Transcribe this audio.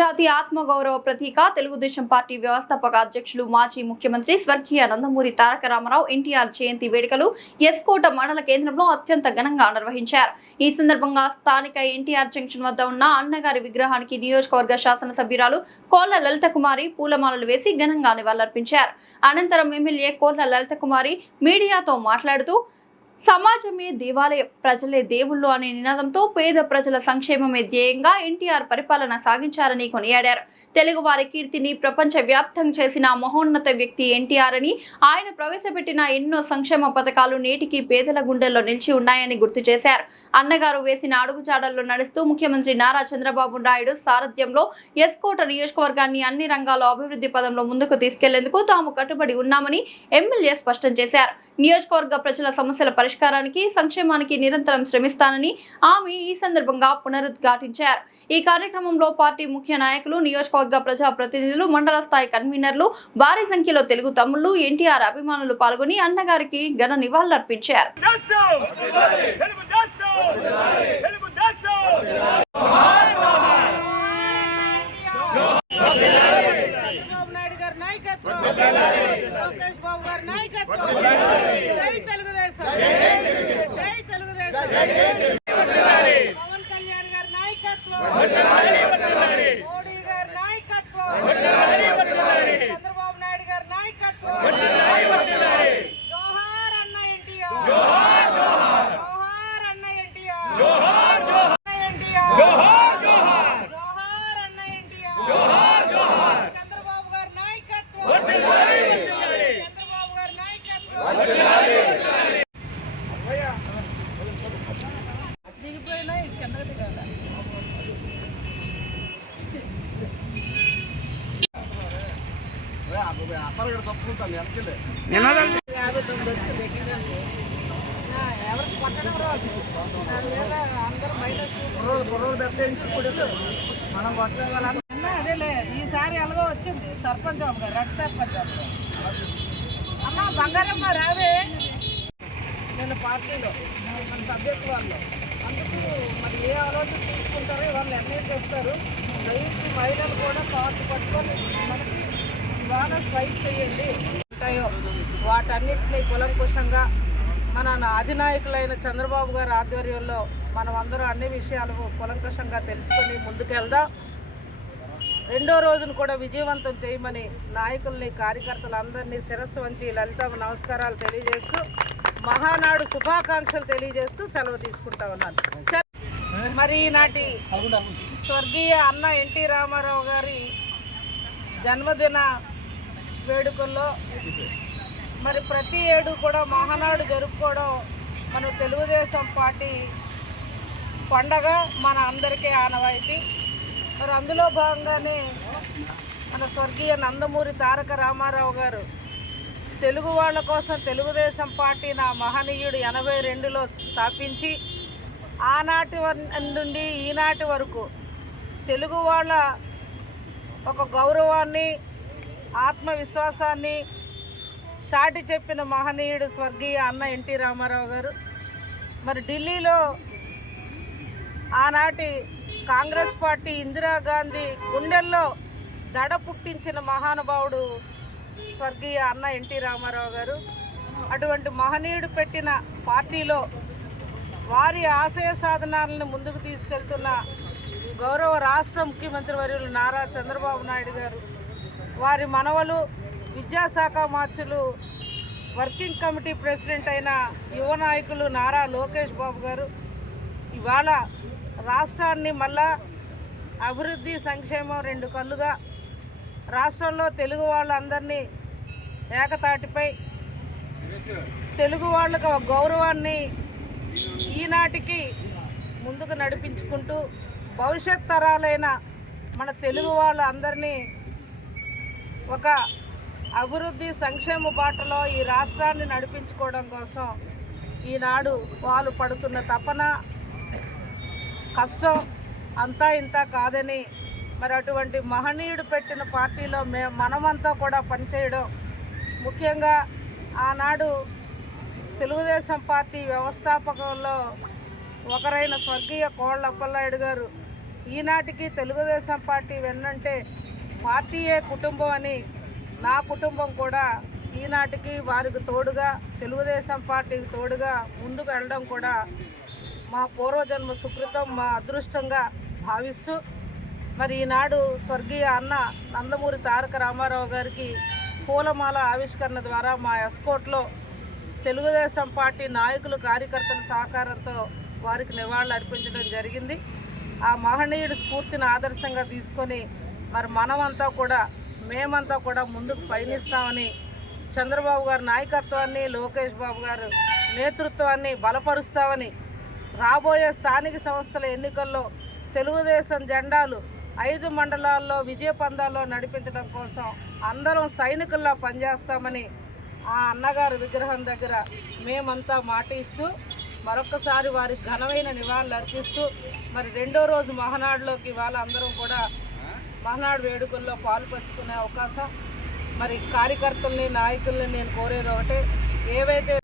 జాతి ఆత్మగౌరవ ప్రతీక తెలుగుదేశం పార్టీ వ్యవస్థాపక అధ్యక్షులు మాజీ ముఖ్యమంత్రి స్వర్గీయ నందమూరి తారక రామారావు ఎన్టీఆర్ జయంతి వేడుకలు ఎస్కోట మండల కేంద్రంలో అత్యంత ఘనంగా నిర్వహించారు. ఈ సందర్భంగా స్థానిక ఎన్టీఆర్ జంక్షన్ వద్ద ఉన్న అన్నగారి విగ్రహానికి నియోజకవర్గ శాసనసభ్యురాలు కోళ్ల లలిత కుమారి పూలమాలలు వేసి ఘనంగా నివాళులర్పించారు. అనంతరం ఎమ్మెల్యే కోళ్ల లలిత కుమారి మీడియాతో మాట్లాడుతూ సమాజమే దేవాలయం, ప్రజలే దేవుళ్ళు అనే నినాదంతో పేద ప్రజల సంక్షేమమే ధ్యేయంగా ఎన్టీఆర్ పరిపాలన సాగించారని కొనియాడారు. తెలుగు వారి కీర్తిని ప్రపంచ వ్యాప్తం చేసిన మహోన్నత వ్యక్తి ఎన్టీఆర్ అని, ఆయన ప్రవేశపెట్టిన ఎన్నో సంక్షేమ పథకాలు నేటికి పేదల గుండెల్లో నిలిచి ఉన్నాయని గుర్తు చేశారు. అన్నగారు వేసిన అడుగుజాడల్లో నడుస్తూ ముఖ్యమంత్రి నారా చంద్రబాబు నాయుడు సారథ్యంలో ఎస్కోట నియోజకవర్గాన్ని అన్ని రంగాల్లో అభివృద్ధి పదంలో ముందుకు తీసుకెళ్లేందుకు తాము కట్టుబడి ఉన్నామని ఎమ్మెల్యే స్పష్టం చేశారు. నియోజకవర్గ ప్రజల సమస్యల పరిష్కారానికి, సంక్షేమానికి నిరంతరం శ్రమిస్తానని ఆమె ఈ సందర్భంగా పునరుద్ఘాటించారు. ఈ కార్యక్రమంలో పార్టీ ముఖ్య నాయకులు, నియోజకవర్గ ప్రజా ప్రతినిధులు, మండల స్థాయి కన్వీనర్లు, భారీ సంఖ్యలో తెలుగు తమ్ముళ్లు, ఎన్టీఆర్ అభిమానులు పాల్గొని అన్నగారికి ఘన నివాళులర్పించారు. పవన్ కళ్యాణ్ గారి నాయకత్వం, మోడీ గారి నాయకత్వం, చంద్రబాబు నాయుడు గారి నాయకత్వం. జోహార్ అన్న ఎన్టీఆర్, జోహార్ అన్న ఎన్టీఆర్, జోహార్ అన్న ఎన్టీఆర్. చంద్రబాబు గారి నాయకత్వం, చంద్రబాబు గారి నాయకత్వం. అదేలే ఈసారి ఎలాగో వచ్చింది సర్పంచ్ గారు, ఎక్స్ సర్పంచ్ అమ్మ బంగారమ్మ రావే. నేను పార్టీలో మన సభ్యత్వాల్లో అందుకు మరి ఏ ఆలోచన తీసుకుంటారో వాళ్ళు అన్నీ చెప్తారు. దయచేసి మహిళలు కూడా కార్డు పట్టుకొని మనకి ఇవాళ స్వైప్ చేయండి ఉంటాయో వాటన్నిటినీ కులంకుశంగా మన అధినాయకులైన చంద్రబాబు గారి ఆధ్వర్యంలో మనం అందరూ అన్ని విషయాలు కులంకుశంగా తెలుసుకొని ముందుకెళ్దాం. రెండో రోజును కూడా విజయవంతం చేయమని నాయకుల్ని, కార్యకర్తలందరినీ శిరస్సు వంచి లలిత నమస్కారాలు తెలియజేస్తూ, మహానాడు శుభాకాంక్షలు తెలియజేస్తూ సెలవు తీసుకుంటా ఉన్నాను. మరి ఈనాటి స్వర్గీయ అన్న ఎన్టీ రామారావు గారి జన్మదిన వేడుకల్లో మరి ప్రతి ఏడు కూడా మహానాడు జరుపుకోవడం మన తెలుగుదేశం పార్టీ పండగ, మన అందరికీ ఆనవాయితీ. మరి అందులో భాగంగానే మన స్వర్గీయ నందమూరి తారక రామారావు గారు తెలుగు వాళ్ళ కోసం తెలుగుదేశం పార్టీ నా మహనీయుడు 82లో స్థాపించి ఆనాటి నుండి ఈనాటి వరకు తెలుగు వాళ్ళ ఒక గౌరవాన్ని, ఆత్మవిశ్వాసాన్ని చాటి చెప్పిన మహనీయుడు స్వర్గీయ అన్న ఎన్టీ రామారావు గారు. మరి ఢిల్లీలో ఆనాటి కాంగ్రెస్ పార్టీ ఇందిరాగాంధీ గుండెల్లో దడ పుట్టించిన మహానుభావుడు స్వర్గీయ అన్న ఎన్టీ రామారావు గారు. అటువంటి మహనీయుడు పెట్టిన పార్టీలో వారి ఆశయ సాధనాలను ముందుకు తీసుకెళ్తున్న గౌరవ రాష్ట్ర ముఖ్యమంత్రి వర్యులు నారా చంద్రబాబు నాయుడు గారు, వారి మనవలు విద్యాశాఖ మార్చులు, వర్కింగ్ కమిటీ ప్రెసిడెంట్ అయిన యువ నాయకులు నారా లోకేష్ బాబు గారు ఇవాళ రాష్ట్రాన్ని మళ్ళా అభివృద్ధి, సంక్షేమం రెండు కళ్ళుగా రాష్ట్రంలో తెలుగు వాళ్ళందరినీ ఏకతాటిపై తెలుగు వాళ్ళకు ఒక గౌరవాన్ని ఈనాటికి ముందుకు నడిపించుకుంటూ భవిష్యత్ తరాలైన మన తెలుగు వాళ్ళందరినీ ఒక అభివృద్ధి, సంక్షేమ బాటలో ఈ రాష్ట్రాన్ని నడిపించుకోవడం కోసం ఈనాడు వాళ్ళు పడుతున్న తపన, కష్టం అంతా ఇంత కాదని మరి అటువంటి మహనీయుడు పెట్టిన పార్టీలో మనమంతా కూడా పనిచేయడం, ముఖ్యంగా ఆనాడు తెలుగుదేశం పార్టీ వ్యవస్థాపకంలో ఒకరైన స్వర్గీయ కోళ్ల అప్పలనాయుడు గారు ఈనాటికి తెలుగుదేశం పార్టీ వెన్నంటే పార్టీయే కుటుంబం అని నా కుటుంబం కూడా ఈనాటికి వారికి తోడుగా తెలుగుదేశం పార్టీకి తోడుగా ముందుకు వెళ్ళడం కూడా మా పూర్వజన్మ సుకృతం, మా అదృష్టంగా భావిస్తూ మరి ఈనాడు స్వర్గీయ అన్న నందమూరి తారక రామారావు గారికి పూలమాల ఆవిష్కరణ ద్వారా మా ఎస్కోట్లో తెలుగుదేశం పార్టీ నాయకులు కార్యకర్తల సహకారంతో వారికి నివాళులు అర్పించడం జరిగింది. ఆ మహనీయుడి స్ఫూర్తిని ఆదర్శంగా తీసుకొని మరి మేమంతా కూడా ముందుకు పయనిస్తామని, చంద్రబాబు గారి నాయకత్వాన్ని, లోకేష్ బాబు గారు నేతృత్వాన్ని బలపరుస్తామని, రాబోయే స్థానిక సంస్థల ఎన్నికల్లో తెలుగుదేశం జెండాలు 5 మండలాల్లో విజయపందాల్లో నడిపించడం కోసం అందరం సైనికుల్లా పనిచేస్తామని ఆ అన్నగారి విగ్రహం దగ్గర మేమంతా మాట ఇస్తూ మరొకసారి వారికి ఘనమైన నివాళులు అర్పిస్తూ మరి రెండో రోజు మహనాడులోకి వాళ్ళందరం కూడా మహనాడు వేడుకల్లో పాల్పంచుకునే అవకాశం. మరి కార్యకర్తల్ని, నాయకుల్ని నేను కోరేది ఒకటే, ఏవైతే